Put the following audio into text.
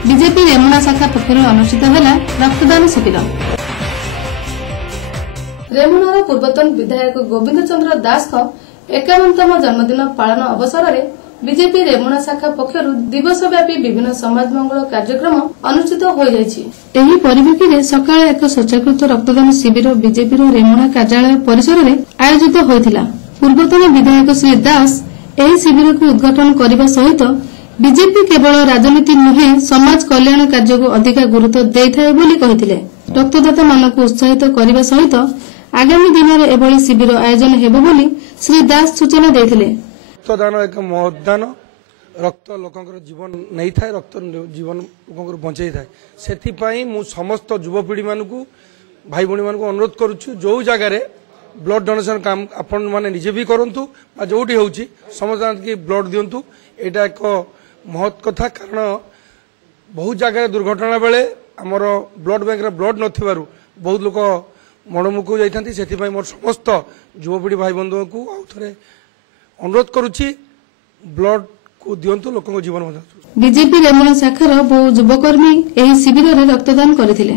BJP Remuna शाखा पक्षर अनुष्ठित है रक्तदान शिविर। रेमुणार पूर्वतन विधायक गोविंद चंद्र दास 51तम जन्मदिन पालन अवसर में बीजेपी रेमुणा शाखा पक्षर दिवसव्यापी विभिन्न समाज मंगल कार्यक्रम अनुष्ठित हो परिप्रेक्षी में सकाळ एक स्वेच्छाकृत रक्तदान शिविर बीजेपी रेमुणा कार्यालय परिसर में आयोजित होता। पूर्वतन विधायक श्री दास यह शिविर को उद्घाटन करने सहित बीजेपी केवल राजनीति नुहे समाज कल्याण कार्य को अधिक गुरुत्व देइथाय बोली कहिथिले। रक्तदाता मानक उत्साहित करने सहित आगामी दिन में एभली शिविर आयोजन हेबो बोली श्री दास सूचना देथिले। रक्तदान एक महदान रक्त लोकंकर जीवन नहीं थाए, रक्त जीवन लोकंकर बंचाई थाए। सेथिपाई मु समस्त युवपीढ़ी मानक भाई भौणी मानक अनुरोध करुछु जो जगार ब्लड डोनेशन काम आपण माने निजे भी करंतु जोटी होउची समस्त की ब्लड दियंतु। एटा एक महत् कथा, कारण बहुत जगह दुर्घटना बेले आमर ब्लड बैंक रे ब्लड नथिबारु बहुत लोक मनमुख जाइथांती। सेथिपाई मोर समस्त युवपीढ़ी भाई बंधु को आउ थरे अनुरोध करुछि ब्लड को दियंतु, लोक जीवन बचातु। बीजेपी रेमुणा शाखार बहु युवकर्मी एही शिविर रे रक्तदान करथिले।